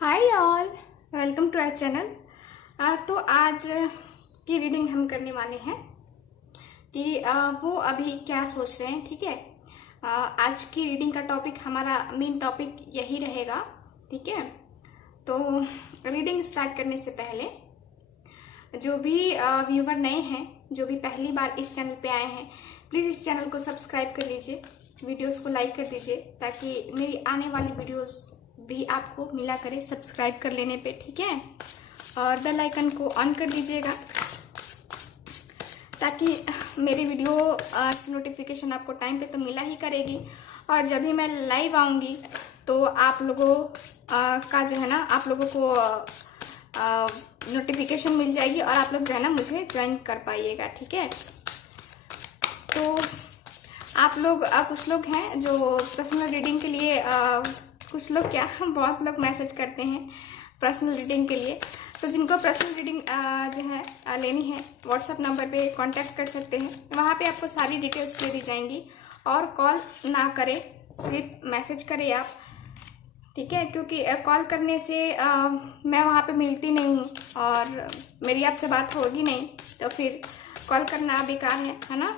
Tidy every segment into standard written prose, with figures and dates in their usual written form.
Hi all, welcome to our channel. तो आज की रीडिंग हम करने वाले हैं कि वो अभी क्या सोच रहे हैं। ठीक है, आज की रीडिंग का टॉपिक, हमारा मेन टॉपिक यही रहेगा। ठीक है, तो रीडिंग स्टार्ट करने से पहले जो भी व्यूवर नए हैं, जो भी पहली बार इस चैनल पे आए हैं, प्लीज़ इस चैनल को सब्सक्राइब कर लीजिए, वीडियोस को लाइक कर दीजिए ताकि मेरी आने वाली वीडियोस भी आपको मिला करे सब्सक्राइब कर लेने पे। ठीक है, और बेल आइकन को ऑन कर लीजिएगा ताकि मेरी वीडियो नोटिफिकेशन आपको टाइम पे तो मिला ही करेगी, और जब भी मैं लाइव आऊँगी तो आप लोगों का जो है ना, आप लोगों को नोटिफिकेशन मिल जाएगी और आप लोग जो है ना मुझे ज्वाइन कर पाइएगा। ठीक है, तो आप लोग कुछ लोग हैं जो पर्सनल रीडिंग के लिए कुछ लोग क्या बहुत लोग मैसेज करते हैं पर्सनल रीडिंग के लिए। तो जिनको पर्सनल रीडिंग जो है लेनी है, व्हाट्सएप नंबर पे कांटेक्ट कर सकते हैं। वहाँ पे आपको सारी डिटेल्स दे दी जाएंगी, और कॉल ना करें, सिर्फ मैसेज करें आप। ठीक है, क्योंकि कॉल करने से मैं वहाँ पे मिलती नहीं हूँ और मेरी आपसे बात होगी नहीं, तो फिर कॉल करना बेकार है ना।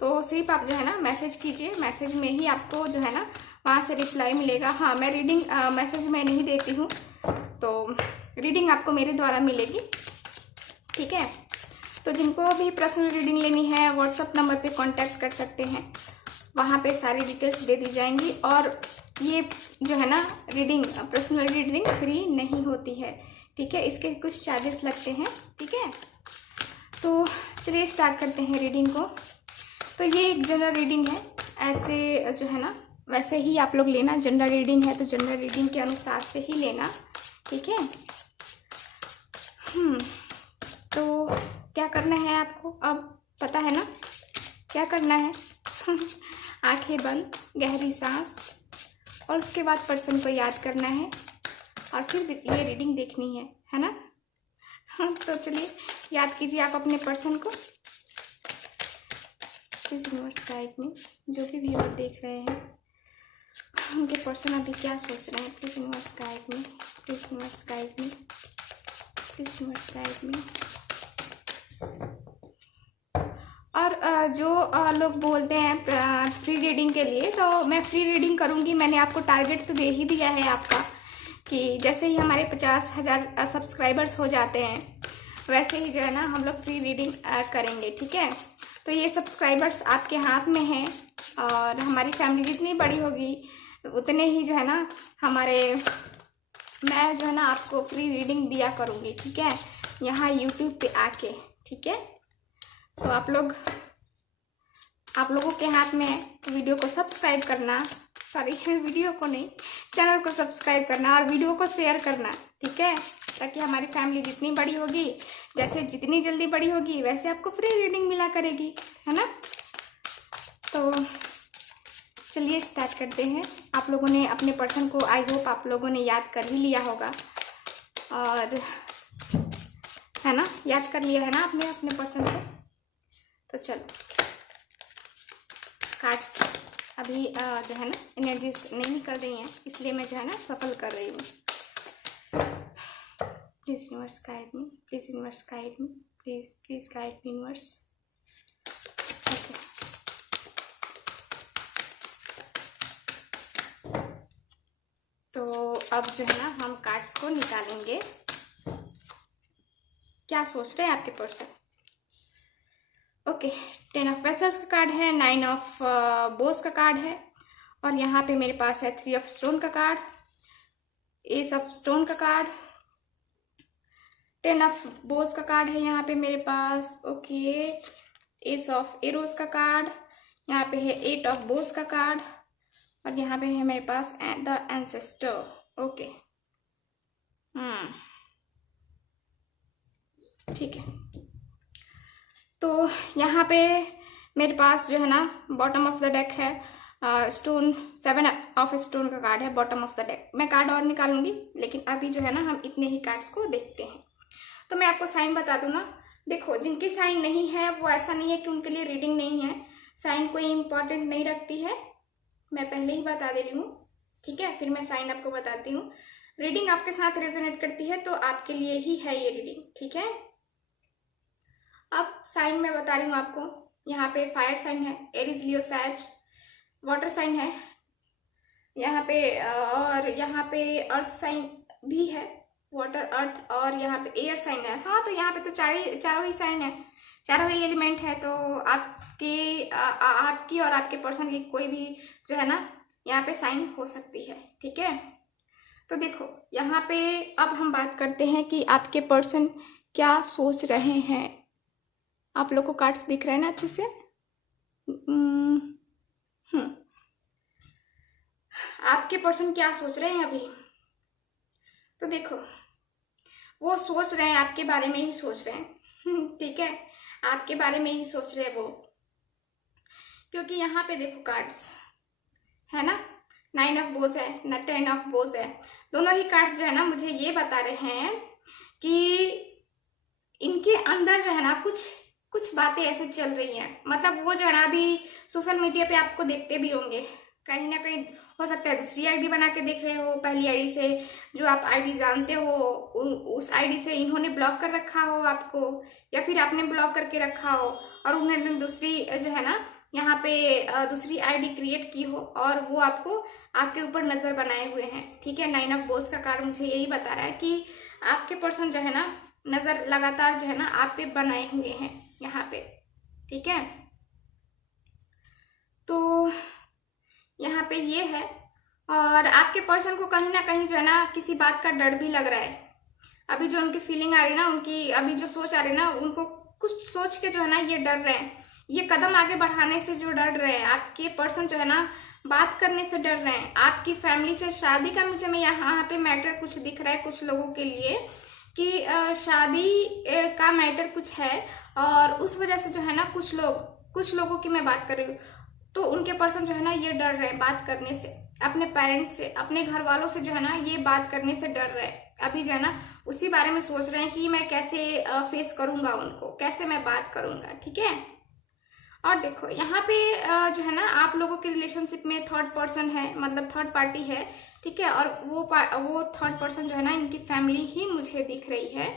तो सिर्फ आप जो है ना मैसेज कीजिए, मैसेज में ही आपको जो है ना वहाँ से रिप्लाई मिलेगा। हाँ, मैं रीडिंग मैसेज में नहीं देती हूँ, तो रीडिंग आपको मेरे द्वारा मिलेगी। ठीक है, तो जिनको भी पर्सनल रीडिंग लेनी है व्हाट्सएप नंबर पे कांटेक्ट कर सकते हैं, वहाँ पे सारी डिटेल्स दे दी जाएंगी। और ये जो है ना रीडिंग, पर्सनल रीडिंग फ्री नहीं होती है। ठीक है, इसके कुछ चार्जेस लगते हैं। ठीक है, तो चलिए स्टार्ट करते हैं रीडिंग को। तो ये एक जनरल रीडिंग है, ऐसे जो है ना वैसे ही आप लोग लेना। जनरल रीडिंग है तो जनरल रीडिंग के अनुसार से ही लेना। ठीक है, तो क्या करना है आपको अब पता है ना क्या करना है। आंखें बंद, गहरी सांस, और उसके बाद पर्सन को याद करना है और फिर ये रीडिंग देखनी है ना। तो चलिए याद कीजिए आप अपने पर्सन को। प्लीज यूनिवर्स गाइड मी, जो भी व्यूअर देख रहे हैं उनके पर्सन अभी क्या सोच रहे हैं। Please universe guide me, please universe guide me, please universe guide me. और जो लोग बोलते हैं फ्री रीडिंग के लिए, तो मैं फ्री रीडिंग करूंगी। मैंने आपको टारगेट तो दे ही दिया है आपका कि जैसे ही हमारे 50,000 सब्सक्राइबर्स हो जाते हैं वैसे ही जो है ना हम लोग फ्री रीडिंग करेंगे। ठीक है, तो ये सब्सक्राइबर्स आपके हाथ में हैं, और हमारी फैमिली जितनी बड़ी होगी उतने ही जो है ना मैं जो है ना आपको फ्री रीडिंग दिया करूँगी। ठीक है, यहाँ यूट्यूब पे आके। ठीक है, तो आप लोगों के हाथ में है वीडियो को सब्सक्राइब करना, सॉरी वीडियो को नहीं, चैनल को सब्सक्राइब करना और वीडियो को शेयर करना। ठीक है, ताकि हमारी फैमिली जितनी बड़ी होगी, जैसे जितनी जल्दी बड़ी होगी वैसे आपको फ्री रीडिंग मिला करेगी, है ना। तो चलिए स्टार्ट करते हैं। आप लोगों ने अपने पर्सन को, आई होप आप लोगों ने याद कर ही लिया होगा, और है ना, याद कर लिया है ना आपने अपने पर्सन को। तो चलो, कार्ड्स अभी जो है ना एनर्जीज नहीं निकल रही हैं, इसलिए मैं जो है ना सफल कर रही हूँ। Please universe guide me, please universe guide me, please guide me universe. Okay, तो अब जो है ना हम कार्ड्स को निकालेंगे। क्या सोच रहे हैं आपके पर्सन। ओके, 10 ऑफ वेसल्स का कार्ड है, 9 ऑफ बोस का कार्ड है, और यहाँ पे मेरे पास है 3 ऑफ स्टोन का कार्ड, एस ऑफ स्टोन का कार्ड, 10 ऑफ बोस का कार्ड है यहाँ पे मेरे पास। ओके, एस ऑफ एरोस का कार्ड, यहाँ पे है 8 ऑफ बोस का कार्ड, और यहाँ पे है मेरे पास द एंसेस्टर। ओके, ठीक है, तो यहाँ पे मेरे पास जो है ना बॉटम ऑफ द डेक है स्टोन, 7 ऑफ स्टोन का कार्ड है बॉटम ऑफ द डेक। मैं कार्ड और निकालूंगी, लेकिन अभी जो है ना हम इतने ही कार्ड्स को देखते हैं। तो मैं आपको साइन बता दूं ना, देखो जिनकी साइन नहीं है वो ऐसा नहीं है कि उनके लिए रीडिंग नहीं है, साइन कोई इम्पोर्टेंट नहीं रखती है, मैं पहले ही बता दे रही हूँ। ठीक है, फिर मैं साइन आपको बताती हूँ। रीडिंग आपके साथ रेजोनेट करती है तो आपके लिए ही है ये रीडिंग, ठीक है। अब साइन मैं बता रही हूँ आपको। यहाँ पे फायर साइन है, Aries, Leo, sage. Water sign है यहाँ पे, और यहाँ पे अर्थ साइन भी है, वाटर, अर्थ, और यहाँ पे एयर साइन है। हाँ, तो यहाँ पे तो चारों ही साइन है, चारों ही एलिमेंट है। तो आपकी और आपके पर्सन की कोई भी जो है ना यहाँ पे साइन हो सकती है, ठीक है। तो देखो यहाँ पे अब हम बात करते हैं कि आपके पर्सन क्या सोच रहे हैं। आप लोग को कार्ड्स दिख रहे हैं ना अच्छे से? आपके पर्सन क्या सोच रहे हैं अभी? तो देखो वो सोच रहे हैं, आपके बारे में ही सोच रहे हैं, ठीक है, आपके बारे में ही सोच रहे हैं वो। क्योंकि यहाँ पे देखो कार्ड्स है ना, 9 ऑफ बोज है ना, 10 ऑफ बोज है। दोनों ही कार्ड्स जो है ना मुझे ये बता रहे हैं कि इनके अंदर जो है ना कुछ बातें ऐसे चल रही हैं। मतलब वो जो है ना अभी सोशल मीडिया पे आपको देखते भी होंगे, कहीं ना कहीं हो सकता है दूसरी आईडी बना के देख रहे हो, पहली आईडी से जो आप आईडी जानते हो उस आईडी से इन्होंने ब्लॉक कर रखा हो आपको, या फिर आपने ब्लॉक करके रखा हो और उन्होंने दूसरी जो है ना यहाँ पे दूसरी आईडी क्रिएट की हो और वो आपके ऊपर नजर बनाए हुए हैं, ठीक है। 9 ऑफ बोस का कार्ड मुझे यही बता रहा है कि आपके पर्सन जो है ना नजर लगातार जो है ना आप पे बनाए हुए हैं यहाँ पे, ठीक है। तो यहाँ पे ये है, और आपके पर्सन को कहीं ना कहीं जो है ना किसी बात का डर भी लग रहा है। अभी जो उनकी फीलिंग आ रही है ना, उनकी अभी जो सोच आ रही है ना, उनको कुछ सोच के जो है ना ये डर रहे हैं, ये कदम आगे बढ़ाने से जो डर रहे हैं। आपके पर्सन जो है ना बात करने से डर रहे हैं। आपकी फैमिली से शादी का मुझे में यहाँ पे मैटर कुछ दिख रहा है कुछ लोगों के लिए, कि शादी का मैटर कुछ है, और उस वजह से जो है ना कुछ लोगों की मैं बात कर रही हूँ, तो उनके पर्सन जो है ना ये डर रहे हैं बात करने से, अपने पेरेंट्स से, अपने घर वालों से जो है ना ये बात करने से डर रहे हैं। अभी जो है ना उसी बारे में सोच रहे हैं कि मैं कैसे फेस करूंगा उनको, कैसे मैं बात करूंगा, ठीक है। और देखो यहाँ पे जो है ना आप लोगों के रिलेशनशिप में थर्ड पर्सन है, मतलब थर्ड पार्टी है, ठीक है। और वो थर्ड पर्सन जो है ना इनकी फैमिली ही मुझे दिख रही है।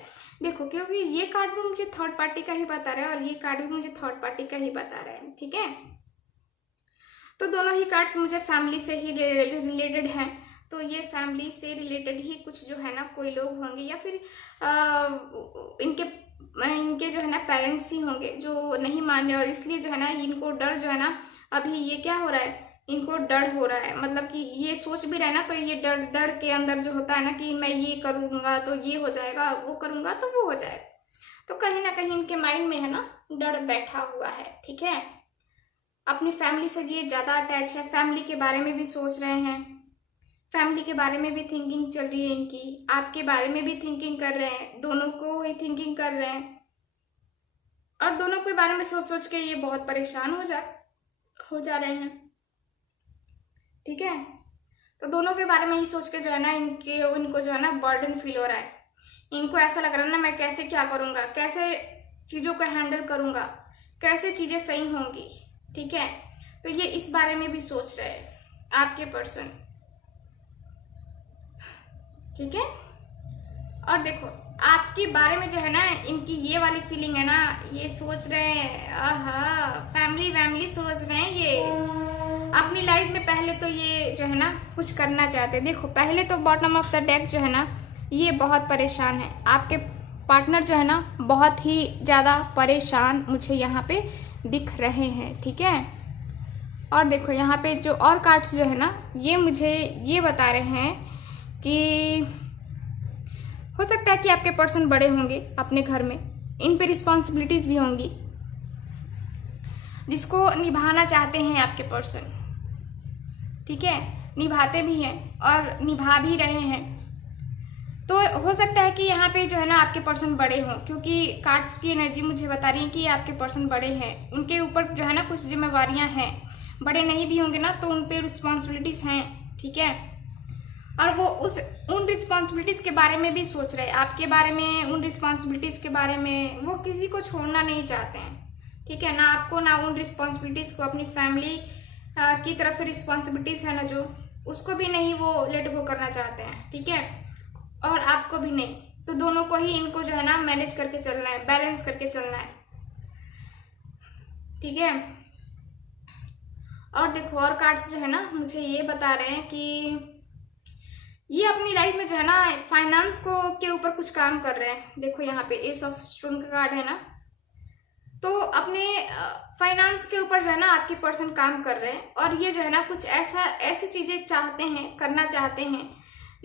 देखो क्योंकि ये कार्ड भी मुझे थर्ड पार्टी का ही बता रहा है और ये कार्ड भी मुझे थर्ड पार्टी का ही बता रहा है, ठीक है। तो दोनों ही कार्ड्स मुझे फैमिली से ही रिलेटेड हैं। तो ये फैमिली से रिलेटेड ही कुछ जो है ना कोई लोग होंगे, या फिर इनके जो है ना पेरेंट्स ही होंगे जो नहीं मान रहे, और इसलिए जो है ना इनको डर जो है ना अभी ये क्या हो रहा है, इनको डर हो रहा है। मतलब कि ये सोच भी रहे ना, तो ये डर के अंदर जो होता है ना कि मैं ये करूँगा तो ये हो जाएगा, वो करूँगा तो वो हो जाएगा। तो कहीं ना कहीं इनके माइंड में है ना डर बैठा हुआ है, ठीक है। अपनी फैमिली से ये ज़्यादा अटैच है, फैमिली के बारे में भी सोच रहे हैं, फैमिली के बारे में भी थिंकिंग चल रही है इनकी, आपके बारे में भी थिंकिंग कर रहे हैं, दोनों को ही थिंकिंग कर रहे हैं। और दोनों के बारे में सोच सोच के ये बहुत परेशान हो जा रहे हैं, ठीक है। तो दोनों के बारे में ही सोच के जो है ना इनको जो है ना बर्डन फील हो रहा है। इनको ऐसा लग रहा है ना मैं कैसे क्या करूँगा, कैसे चीज़ों को हैंडल करूँगा, कैसे चीज़ें सही होंगी, ठीक है। तो ये इस बारे में भी सोच रहे हैं आपके पर्सन, ठीक है। और देखो आपके बारे में जो है ना इनकी ये वाली फीलिंग है ना, ये सोच रहे हैं, आहा फैमिली सोच रहे हैं ये अपनी लाइफ में। पहले तो ये जो है ना कुछ करना चाहते हैं। देखो पहले तो बॉटम ऑफ द डेक जो है ना ये बहुत परेशान है, आपके पार्टनर जो है ना बहुत ही ज़्यादा परेशान मुझे यहाँ पे दिख रहे हैं, ठीक है। और देखो यहाँ पे जो और कार्ड्स जो है ना ये मुझे ये बता रहे हैं कि हो सकता है कि आपके पर्सन बड़े होंगे अपने घर में, इन पे रिस्पॉन्सिबिलिटीज़ भी होंगी जिसको निभाना चाहते हैं आपके पर्सन, ठीक है। निभाते भी हैं और निभा भी रहे हैं। तो हो सकता है कि यहाँ पे जो है ना आपके पर्सन बड़े हों, क्योंकि कार्ड्स की एनर्जी मुझे बता रही है कि आपके पर्सन बड़े हैं, उनके ऊपर जो है ना कुछ जिम्मेवारियाँ हैं। बड़े नहीं भी होंगे ना तो उन पे रिस्पॉन्सिबिलिटीज़ हैं, ठीक है। और वो उन रिस्पॉन्सिबिलिटीज़ के बारे में भी सोच रहे हैं, आपके बारे में, उन रिस्पॉन्सिबिलिटीज़ के बारे में। वो किसी को छोड़ना नहीं चाहते हैं, ठीक है, ना आपको ना उन रिस्पॉन्सिबिलिटीज़ को। अपनी फैमिली की तरफ से रिस्पॉन्सिबिलिटीज़ है ना जो, उसको भी नहीं वो लेट गो करना चाहते हैं, ठीक है। और आपको भी नहीं, तो दोनों को ही इनको जो है ना मैनेज करके चलना है, बैलेंस करके चलना है, ठीक है। और देखो और कार्ड्स जो है ना मुझे ये बता रहे हैं कि ये अपनी लाइफ में जो है ना फाइनेंस को के ऊपर कुछ काम कर रहे हैं। देखो यहाँ पे एस ऑफ स्टोन का कार्ड है ना, तो अपने फाइनेंस के ऊपर जो है ना आपके पर्सन काम कर रहे हैं, और ये जो है ना कुछ ऐसी चीजें चाहते हैं, करना चाहते हैं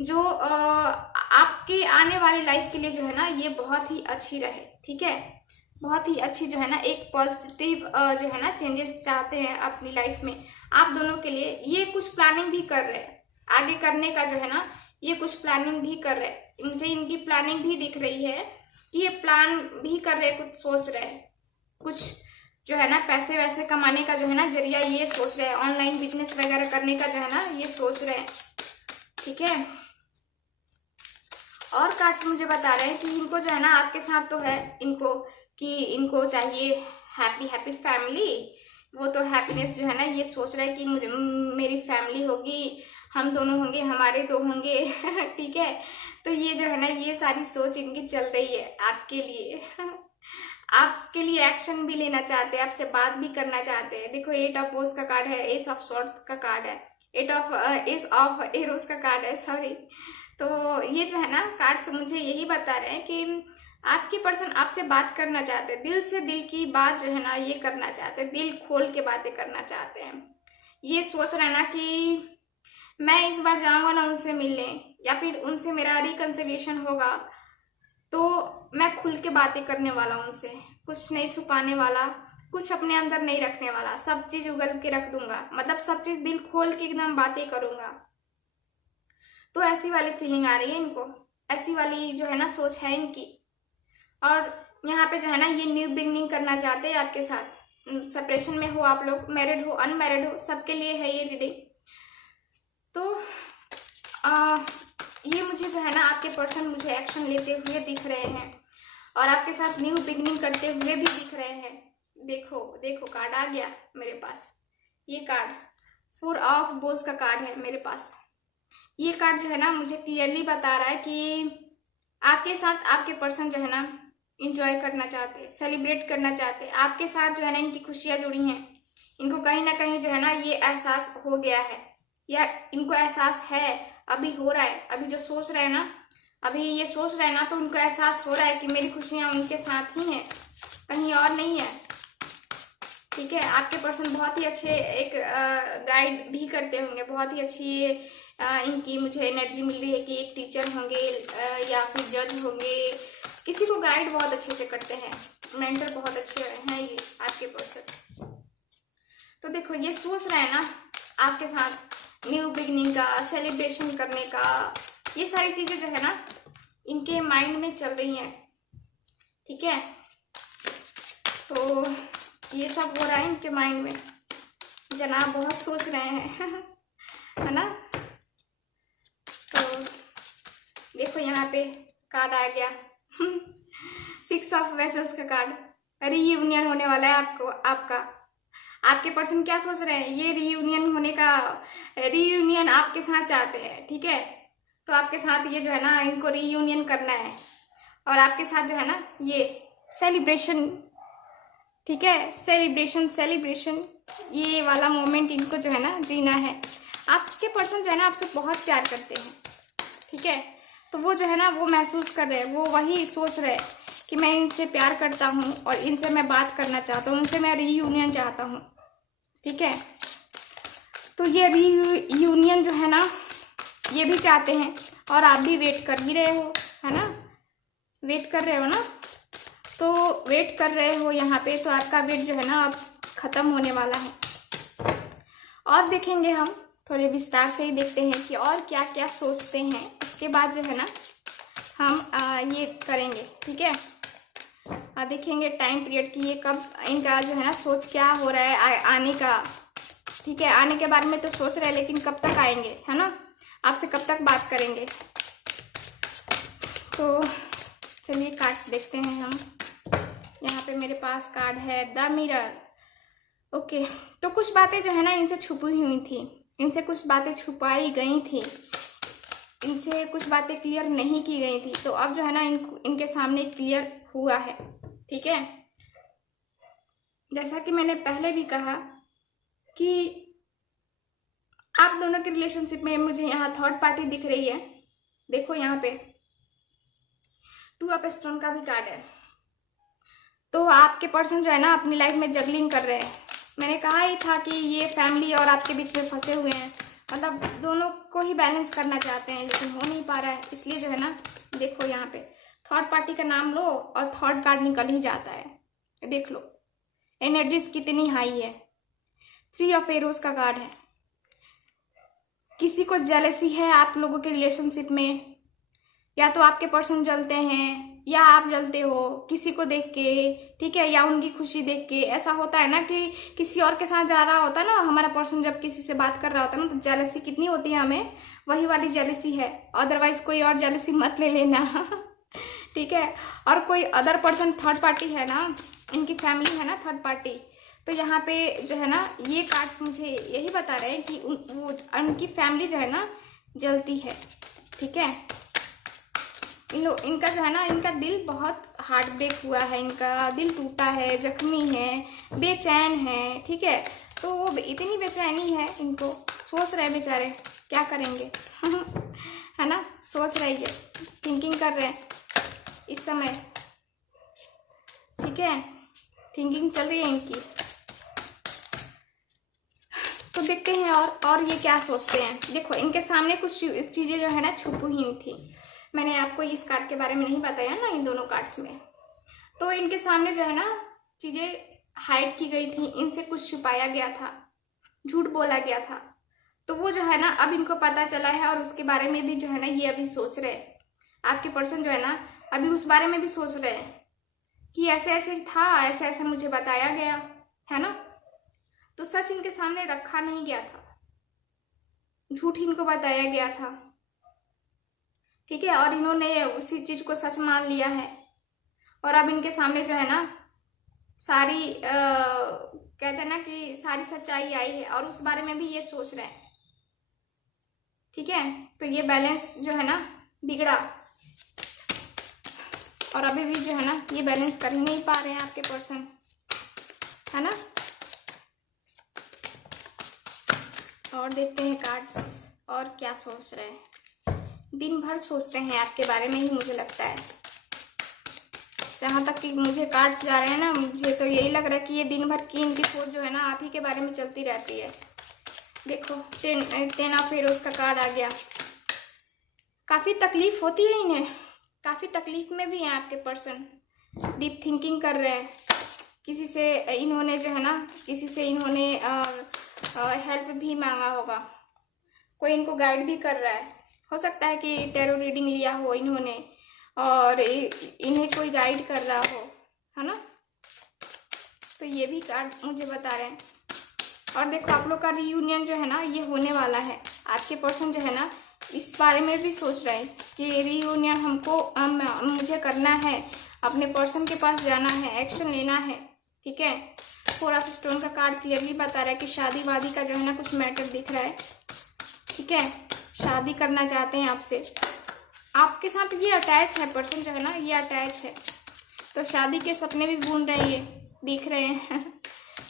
जो आपकी आने वाली लाइफ के लिए जो है ना ये बहुत ही अच्छी रहे, ठीक है। बहुत ही अच्छी जो है ना एक पॉजिटिव जो है ना चेंजेस चाहते हैं अपनी लाइफ में आप दोनों के लिए। ये कुछ प्लानिंग भी कर रहे हैं आगे करने का जो है ना, ये कुछ प्लानिंग भी कर रहे हैं। मुझे इनकी प्लानिंग भी दिख रही है कि ये प्लान भी कर रहे हैं, कुछ सोच रहे हैं, कुछ जो है ना पैसे वैसे कमाने का जो है ना जरिया ये सोच रहे हैं, ऑनलाइन बिजनेस वगैरह करने का जो है ना ये सोच रहे हैं, ठीक है। और कार्ड्स मुझे बता रहे हैं कि इनको जो है ना आपके साथ तो है इनको, कि इनको चाहिए हैप्पी फैमिली। वो तो हैप्पीनेस जो है ना ये सोच रहा है कि मुझे मेरी फैमिली होगी, हम दोनों होंगे, हमारे दो होंगे ठीक है। तो ये जो है ना ये सारी सोच इनकी चल रही है आपके लिए आपके लिए एक्शन भी लेना चाहते हैं, आपसे बात भी करना चाहते हैं। देखो 8 ऑफ बोस का कार्ड है, एस ऑफ सॉर्ड्स का कार्ड है, एस ऑफ एरोस का कार्ड है, सॉरी। तो ये जो है ना कार्ड से मुझे यही बता रहे हैं कि आपके पर्सन आपसे बात करना चाहते हैं, दिल से दिल की बात जो है ना ये करना चाहते हैं, दिल खोल के बातें करना चाहते हैं। ये सोच रहे हैं ना कि मैं इस बार जाऊंगा ना उनसे मिलने, या फिर उनसे मेरा रिकंसिलिएशन होगा तो मैं खुल के बातें करने वाला उनसे, कुछ नहीं छुपाने वाला, कुछ अपने अंदर नहीं रखने वाला, सब चीज उगल के रख दूंगा, मतलब सब चीज दिल खोल के एकदम बातें करूंगा। तो ऐसी वाली फीलिंग आ रही है इनको, ऐसी वाली जो है ना सोच है इनकी। और यहाँ पे जो है ना ये न्यू बिगनिंग करना चाहते हैं आपके साथ। सेपरेशन में हो आप लोग, मैरिड हो अनमैरिड हो, सबके लिए है ये रीडिंग। तो ये मुझे जो है ना आपके पर्सन मुझे एक्शन लेते हुए दिख रहे हैं और आपके साथ न्यू बिगनिंग करते हुए भी दिख रहे हैं। देखो देखो कार्ड आ गया मेरे पास, ये कार्ड 4 ऑफ बोस का कार्ड है मेरे पास। ये कार्ड जो है ना मुझे क्लियरली बता रहा है कि आपके साथ आपके पर्सन जो है ना इंजॉय करना चाहते हैं, सेलिब्रेट करना चाहते हैं, आपके साथ जो है ना इनकी खुशियां जुड़ी हैं। इनको कहीं ना कहीं जो है ना ये एहसास हो गया है, या इनको एहसास है, अभी हो रहा है, अभी जो सोच रहे हैं ना, अभी ये सोच रहे हैं ना, तो उनको एहसास हो रहा है कि मेरी खुशियां उनके साथ ही हैं, कहीं और नहीं है, ठीक है। आपके पर्सन बहुत ही अच्छे एक गाइड भी करते होंगे, बहुत ही अच्छी इनकी मुझे एनर्जी मिल रही है कि एक टीचर होंगे या फिर जज होंगे, किसी को गाइड बहुत अच्छे से करते हैं, मेंटर बहुत अच्छे हैं ये आपके पर्सन। तो देखो ये सोच रहे हैं ना आपके साथ न्यू बिगनिंग का, सेलिब्रेशन करने का, ये सारी चीजें जो है ना इनके माइंड में चल रही हैं, ठीक है। तो ये सब हो रहा है इनके माइंड में, जनाब बहुत सोच रहे हैं है ना। तो देखो यहाँ पे कार्ड आ गया 6 ऑफ वेसल्स का कार्ड। रीयूनियन होने वाला है आपका। आपके पर्सन क्या सोच रहे हैं, ये रीयूनियन आपके साथ चाहते हैं, ठीक है। तो आपके साथ ये जो है ना इनको रीयूनियन करना है और आपके साथ जो है ना ये सेलिब्रेशन, ठीक है, सेलिब्रेशन ये वाला मोमेंट इनको जो है ना जीना है। आपके पर्सन जो है ना आपसे बहुत प्यार करते हैं, ठीक है। तो वो जो है ना वो महसूस कर रहे हैं, वो वही सोच रहे हैं कि मैं इनसे प्यार करता हूँ और इनसे मैं बात करना चाहता हूँ, उनसे मैं रीयूनियन चाहता हूँ, ठीक है। तो ये रीयूनियन जो है ना ये भी चाहते हैं और आप भी वेट कर ही रहे हो, है ना, वेट कर रहे हो ना। तो वेट कर रहे हो यहाँ पे, तो आपका वेट जो है ना अब खत्म होने वाला है। और देखेंगे हम थोड़े विस्तार से ही देखते हैं कि और क्या क्या सोचते हैं, उसके बाद जो है ना हम ये करेंगे, ठीक है। देखेंगे टाइम पीरियड की, ये कब इनका जो है ना सोच क्या हो रहा है आने का, ठीक है। आने के बारे में तो सोच रहे हैं, लेकिन कब तक आएंगे, है ना, आपसे कब तक बात करेंगे। तो चलिए कार्ड्स देखते हैं हम। यहाँ पे मेरे पास कार्ड है द मिरर। ओके, तो कुछ बातें जो है ना इनसे छुपी हुई थी, इनसे कुछ बातें छुपाई गई थी, इनसे कुछ बातें क्लियर नहीं की गई थी, तो अब जो है ना इनके सामने क्लियर हुआ है। ठीक है, जैसा कि मैंने पहले भी कहा कि आप दोनों के रिलेशनशिप में मुझे यहाँ थर्ड पार्टी दिख रही है। देखो यहाँ पे 2 ऑफ स्टोन का भी कार्ड है। तो आपके पर्सन जो है ना अपनी लाइफ में जगलिंग कर रहे हैं। मैंने कहा ही था कि ये फैमिली और आपके बीच में फंसे हुए हैं, मतलब दोनों को ही बैलेंस करना चाहते हैं लेकिन हो नहीं पा रहा है। इसलिए जो है ना देखो यहाँ पे थर्ड पार्टी का नाम लो और थर्ड कार्ड निकल ही जाता है। देख लो एनर्जीज कितनी हाई है। 3 ऑफ एरोज का कार्ड है। किसी को जेलसी है आप लोगों के रिलेशनशिप में, या तो आपके पर्सन जलते हैं या आप जलते हो किसी को देख के, ठीक है, या उनकी खुशी देख के। ऐसा होता है ना कि किसी और के साथ जा रहा होता है ना हमारा पर्सन, जब किसी से बात कर रहा होता है ना तो जेलसी कितनी होती है हमें, वही वाली जेलसी है। अदरवाइज कोई और जेलसी मत ले लेना ठीक है। और कोई अदर पर्सन थर्ड पार्टी है ना, इनकी फैमिली है ना थर्ड पार्टी, तो यहाँ पे जो है ना ये कार्ड्स मुझे यही बता रहे हैं कि उनकी फैमिली जो है ना जलती है। ठीक है, इनका जो है ना इनका दिल बहुत हार्ट ब्रेक हुआ है, इनका दिल टूटा है, जख्मी है, बेचैन है। ठीक है, तो इतनी बेचैनी है इनको, सोच रहे हैं बेचारे क्या करेंगे है ना, सोच रहे हैं, थिंकिंग कर रहे हैं इस समय। ठीक है, थिंकिंग चल रही है इनकी। तो देखते हैं और ये क्या सोचते हैं। देखो इनके सामने कुछ चीजें जो है ना छुपी हुई थी। मैंने आपको इस कार्ड के बारे में नहीं बताया ना इन दोनों कार्ड्स में। तो इनके सामने जो है ना चीजें हाइड की गई थी, इनसे कुछ छुपाया गया था, झूठ बोला गया था। तो वो जो है ना अब इनको पता चला है और उसके बारे में भी जो है ना ये अभी सोच रहे हैं। आपके पर्सन जो है ना अभी उस बारे में भी सोच रहे हैं कि ऐसे ऐसे था, ऐसे ऐसे मुझे बताया गया है ना। तो सच इनके सामने रखा नहीं गया था, झूठ इनको बताया गया था। ठीक है, और इन्होंने उसी चीज को सच मान लिया है और अब इनके सामने जो है ना सारी कहते हैं ना कि सारी सच्चाई आई है और उस बारे में भी ये सोच रहे हैं। ठीक है, तो ये बैलेंस जो है ना बिगड़ा और अभी भी जो है ना ये बैलेंस कर ही नहीं पा रहे हैं आपके पर्सन, है ना। और देखते हैं कार्ड्स और क्या सोच रहे हैं। दिन भर सोचते हैं आपके बारे में ही मुझे लगता है। जहाँ तक कि मुझे कार्ड्स जा रहे हैं ना, मुझे तो यही लग रहा है कि ये दिन भर की इनकी सोच जो है ना आप ही के बारे में चलती रहती है। देखो 10 ऑफ एरोज का कार्ड आ गया। काफ़ी तकलीफ होती है इन्हें, काफ़ी तकलीफ में भी है आपके पर्सन, डीप थिंकिंग कर रहे हैं। किसी से इन्होंने जो है ना किसी से इन्होंने हेल्प भी मांगा होगा, कोई इनको गाइड भी कर रहा है। हो सकता है कि टैरो रीडिंग लिया हो इन्होंने और इन्हें कोई गाइड कर रहा हो, है ना। तो ये भी कार्ड मुझे बता रहे हैं। और देखो आप लोग का रीयूनियन जो है ना ये होने वाला है। आपके पर्सन जो है ना इस बारे में भी सोच रहे हैं कि रीयूनियन मुझे करना है, अपने पर्सन के पास जाना है, एक्शन लेना है। ठीक है, 4 ऑफ स्टोन का कार्ड क्लियरली बता रहा है कि शादी वादी का जो है ना कुछ मैटर दिख रहा है। ठीक है, शादी करना चाहते हैं आपसे, आपके साथ ये अटैच है, पर्सन जो है ना ये अटैच है, तो शादी के सपने भी बुन रहे हैं, ये दिख रहे हैं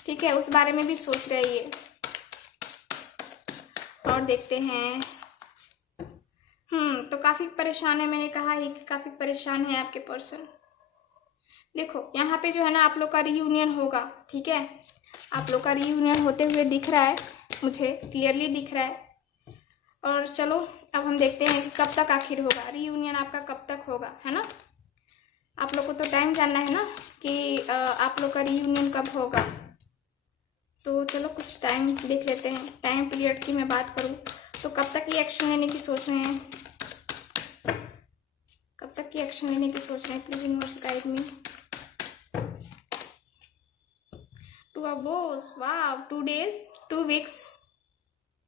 ठीक है, उस बारे में भी सोच रहे हैं ये। और देखते हैं तो काफी परेशान है, मैंने कहा ही कि काफी परेशान है आपके पर्सन। देखो यहाँ पे जो है ना आप लोग का रीयूनियन होगा। ठीक है, आप लोग का रीयूनियन होते हुए दिख रहा है, मुझे क्लियरली दिख रहा है। और चलो अब हम देखते हैं कि कब तक आखिर होगा रीयूनियन, आपका कब तक होगा, है ना। आप लोग को तो टाइम जानना है ना कि आप लोग का रीयूनियन कब होगा। तो चलो कुछ टाइम देख लेते हैं। टाइम पीरियड की मैं बात करूँ तो कब तक ये एक्शन लेने की सोच रहे हैं, कब तक ये एक्शन लेने की सोच रहे हैं। Please universe guide me. 2 of wands, wow, 2 days, 2 weeks,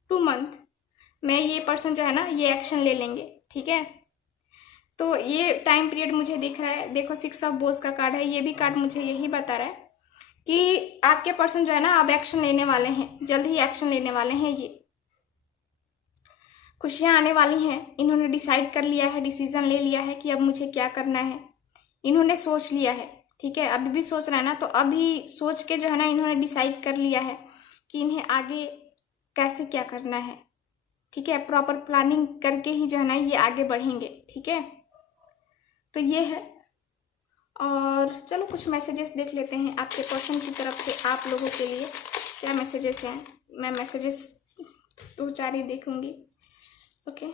2 month में ये पर्सन जो है ना ये एक्शन ले लेंगे। ठीक है, तो ये टाइम पीरियड मुझे दिख रहा है। देखो 6 ऑफ बोस का कार्ड है, ये भी कार्ड मुझे यही बता रहा है कि आपके पर्सन जो है ना अब एक्शन लेने वाले हैं, जल्द ही एक्शन लेने वाले हैं। ये खुशियाँ आने वाली हैं। इन्होंने डिसाइड कर लिया है, डिसीजन ले लिया है कि अब मुझे क्या करना है। इन्होंने सोच लिया है, ठीक है। अभी भी सोच रहा है ना, तो अभी सोच के जो है ना इन्होंने डिसाइड कर लिया है कि इन्हें आगे कैसे क्या करना है, ठीक है। प्रॉपर प्लानिंग करके ही जो है ना ये आगे बढ़ेंगे, ठीक है। तो ये है। और चलो कुछ मैसेजेस देख लेते हैं आपके पर्सन की तरफ से आप लोगों के लिए क्या मैसेजेस हैं। मैं मैसेजेस 2-4 ही देखूंगी। ओके।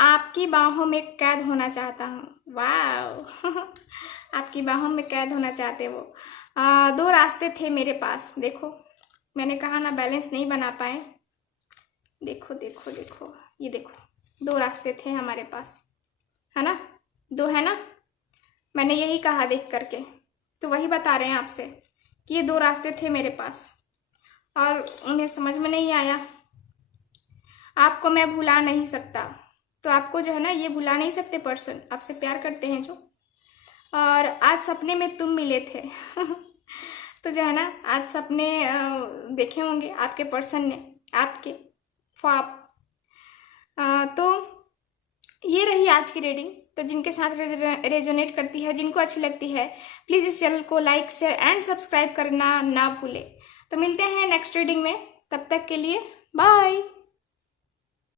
आपकी बाहों में कैद होना चाहता हूँ। वाह आपकी बाहों में कैद होना चाहते वो। 2 रास्ते थे मेरे पास। देखो मैंने कहा ना बैलेंस नहीं बना पाए। देखो देखो देखो, ये देखो 2 रास्ते थे हमारे पास, है ना। 2 है ना, मैंने यही कहा देख करके। तो वही बता रहे हैं आपसे कि ये 2 रास्ते थे मेरे पास और उन्हें समझ में नहीं आया। आपको मैं भुला नहीं सकता, तो आपको जो है ना ये भुला नहीं सकते पर्सन, आपसे प्यार करते हैं जो। और आज सपने में तुम मिले थे तो जो है ना आज सपने देखे होंगे आपके पर्सन ने, आपके ख्वाब। तो ये रही आज की रीडिंग। तो जिनके साथ रेजोनेट करती है, जिनको अच्छी लगती है, प्लीज़ इस चैनल को लाइक शेयर एंड सब्सक्राइब करना ना भूले। तो मिलते हैं नेक्स्ट रीडिंग में, तब तक के लिए बाय।